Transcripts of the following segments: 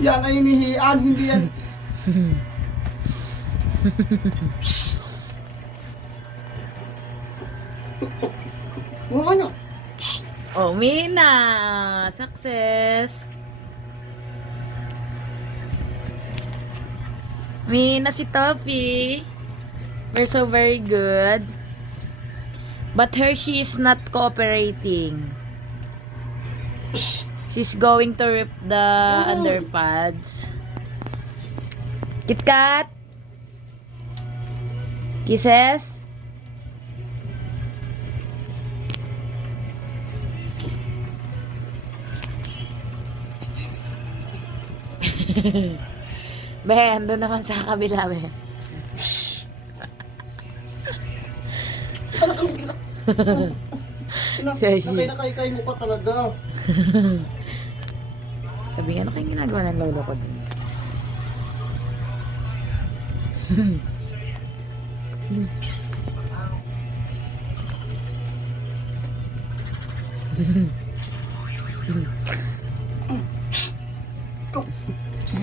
Yan ay hinihian, hindi yan. Yung ano? Oh, Mina! Success! Mina si Topi. We're so very good. But Hershey is not cooperating. She's going to rip the underpads. KitKat! Kisses? Ben, doon naman sa kabila, Ben. Talagang gina... Kina- Seriously. Nakay-nakay mo pa talaga. Sabi nga, ano kayong ginagawa ng lolo ko dun?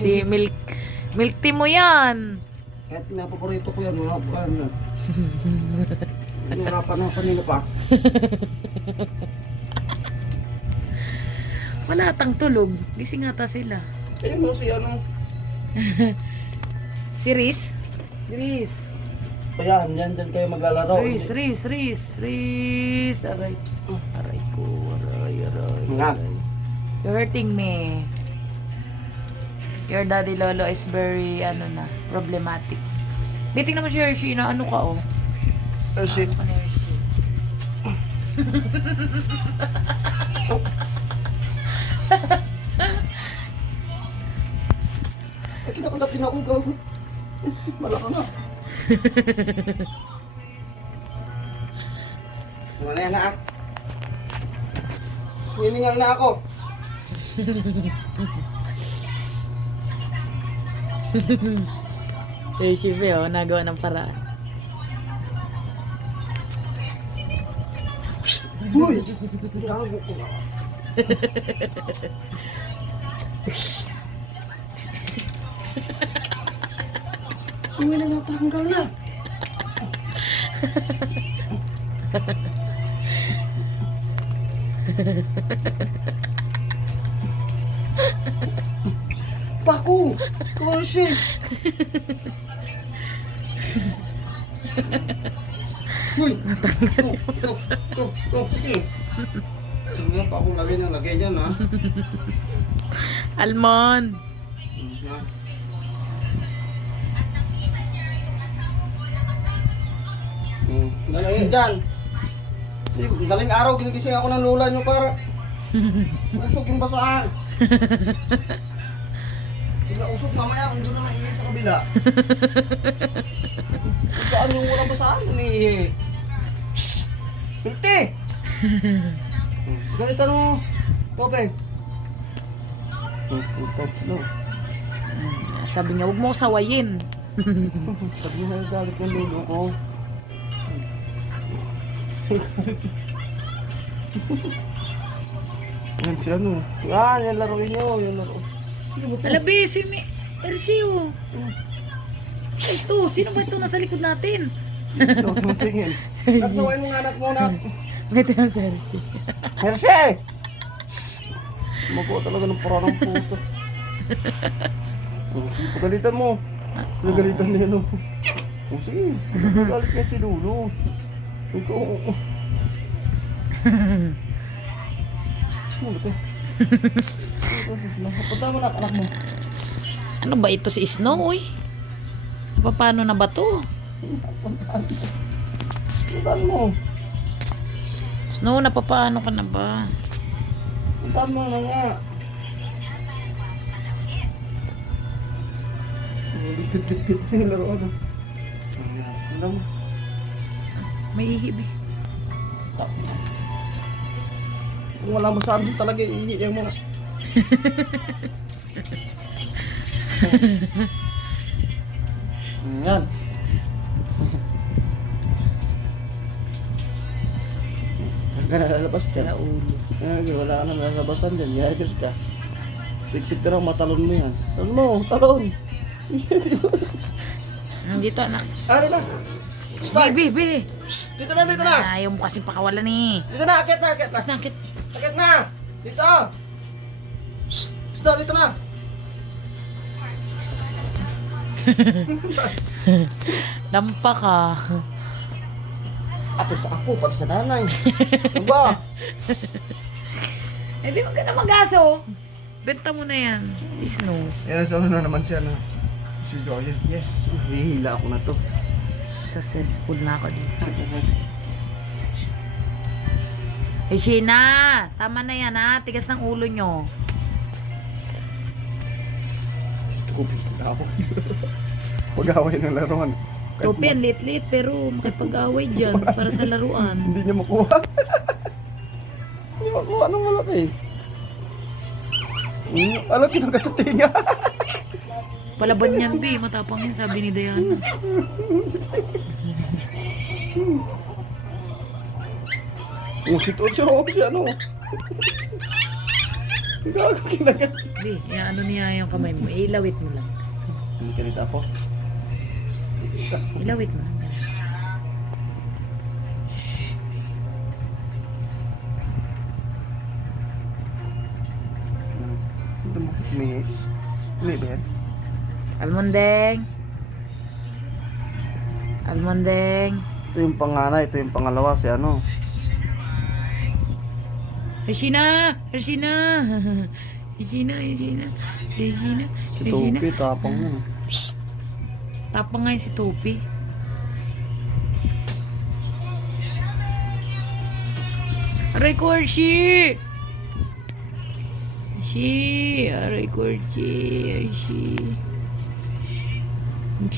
si Milk Milk tea mo yan. Kahit pinapaborito ko yan, mga buwan na. Nahirapan ako kanina pa. Wala tang tulog. Gising ata sila. Eh, mo si ano. Si Riz? Riz. Ayan, yan, dyan kayo maglalaro. Riz, Riz, Riz, Riz. Aray. Aray ko, aray, aray. Nga. You're hurting me. Your daddy lolo is very, ano na, problematic. Biting naman si Hershey na ano ka, oh. Kasi, Ano ni Hershey? eh, akong gago. Malaka na. Wala na ah. Hiningal na ako. Si Hershey, be, oh, nagawa ng paraan. Uy! Gago ko na. Ang ina natanggal na. Paku! Kursi! Uy! Go, go, go, go, sige. Sige, paku lagay niya, lagay niya na. Almond! Hmm, Nalagay dyan. Sige, Galing araw, ginigising ako ng lula niyo para usog yung basaan. Bigla usog mamaya, kung doon na naihi sa kabila. Saan yung walang basaan? Umihi. Shhh! Pilti! Ganito mo. Tope. Hmm, Ito, no. Sabi niya, huwag mo sawayin. Sabi niya galit ng lolo ko. Yan si ano. Yan, yan laruin nyo. Yan laro. Ba? Alabi, si Mi... Hershey, oh. Ito, sino ba ito nasa likod natin? Sino? Tingin. Sergi. Nagsawain mo anak mo na. May tinang si Hershey. Hershey! Mabuo talaga ng pura ng puto. Oh, pagalitan mo. Pagalitan niya no. Oh, sige. Pagalit niya si Lulu. Ikaw. Ano ba ito? Punta mo na anak mo. Ano ba ito si Snow, uy? Paano na ba to? Punta mo. Snow, napapaano ka na ba? Punta mo na nga. Dikit-dikit na yung laruan. ah. Ano mo? May ihib eh. Kung wala mo saan talaga ihi yung mga... Ayan. Saan ka nalalabas dyan? Sa ulo. Ay, wala ka nang lalabasan dyan. Yagir ka. Tigsig ka lang, matalon mo yan. Talon mo, talon. Dito, anak. Dito na. Bi, bi, bi. Psst, dito na, dito na. Ayaw mo kasi pakawalan eh. Dito na, akit na, akit na. Nakit. Akit na. Dito. Psst, dito, dito na. Lampa ka. Ato sa apo, pati sa nanay. Ano ba? Eh, di mo ka na mag-aso. Benta mo na yan. Si Snow. Yan, sa na naman siya na. Si Joya. Yes. Hihila ako na to. Successful na ako dito. Eh, Sheena! Tama na yan ha. Tigas ng ulo nyo. Stupid na ako. Pag-away ng laruan. Topi, ang liit-liit pero makipag-away dyan para sa laruan. Hindi niya makuha. Hindi makuha ng malaki. Hmm, ano kinagatutinga? Palaban yan, Bi. Matapang yan, sabi ni Diana. Oh, si Tocho, si ano? Gago kinagat. Bi, ya, ano niya yung kamay mo. Ilawit mo lang. Hindi ka nito ako. Ilawit mo lang. May, may bed. Almondeng. Almondeng. Ito yung panganay, ito yung pangalawa, si ano. Regina! Regina! Regina, Regina. Regina. Si Regina. Topi, tapang mo. Tapang nga yun si Topi. Aray ko, Archie! Archie! Aray ko, Archie! Archie!